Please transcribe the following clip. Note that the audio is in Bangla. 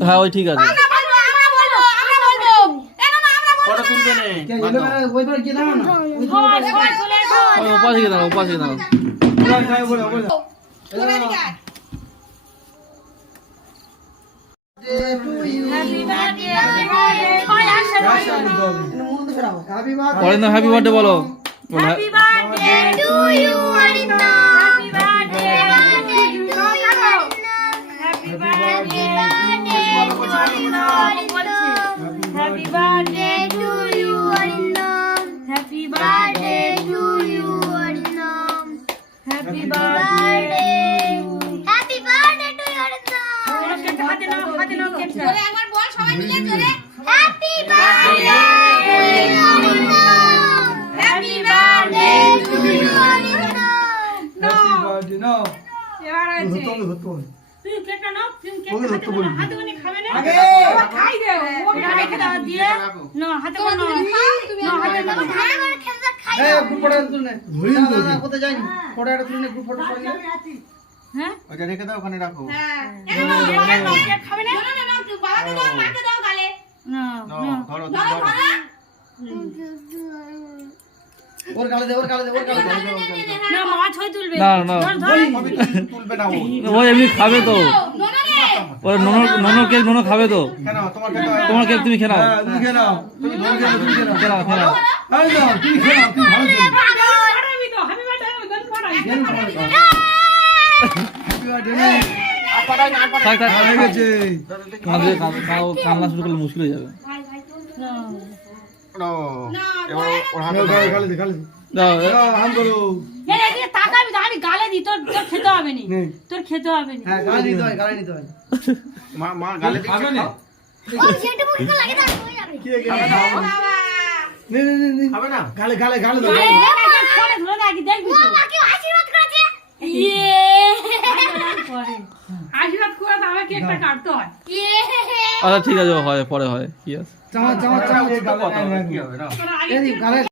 হ্যাঁ ওই ঠিক আছে উপাসে দাও উপাসে দাও পরেন না হ্যাপি বার্থডে বলো happy birthday to you Arindam happy birthday happy birthday happy birthday to you Arindam happy birthday to you Arindam happy birthday happy birthday to you Arindam হাতে নাও জোরে একবার বল সবাই মিলে জোরে happy birthday happy birthday to you Arindam no এবার আছে হতো তুই কেকটা নাও তুমি কেকটা হাতে করে খাবে না আগে খাই দে ও রেখে দাও দিয়ে না হাতে করে নাও না হাতে করে ভালো করে খেলতে খাই এই গ্রুপ ফটো তুলে না কোথায় যাইনি ফটোটা তুলে গ্রুপ ফটো করে হ্যাঁ ওটা রেখে দাও ওখানে রাখো হ্যাঁ কেক খাবে না না না তুই বাবাকে দাও মাকে দাও গালে না নাও ধরো ধরো ওর গালে দে না মা ছয় তুলবে না না কবি তুলবে না ও ও এমনি খাবে তো নোনা রে ওর ননর কেক ননর খাবে তো কেন তোমার খেতে হয় তোমার কেক তুমি খেয়ে নাও হ্যাঁ তুমি খেয়ে নাও তুমি খেয়ে নাও খেয়ে নাও খেয়ে নাও এই নাও তুমি খেয়ে নাও তুমি ভালো খেলো আমি তো হ্যাপি বার্থডে ওদের পড়াই হ্যাপি বার্থডে থাক থাক হয়ে গেছে কাঁদলে কান্না শুরু করলে মুশকিল হয়ে যাবে নো এবার ওর হাতে গালে দে দাও হাম করো এই এই তাকাবি তো আমি গালে দি তোর খেতে হবে না তোর খেতে হবে না হ্যাঁ গালে নিতে হয় মা গালে দিচ্ছে খাবে না ও সেটা মুখে লাগে না হয়ে যাবে কি বাবা নে খাবে না গালে দাও ফোনে ধরে রাখি দেখবি তো মাকে আশীর্বাদ করেছে ইয়ে আশীর্বাদ করে তবে কেকটা কাটতে হয় ইয়ে আচ্ছা ঠিক আছে হয় পরে হয় কি আছে চামচ কি হবে না এই গালে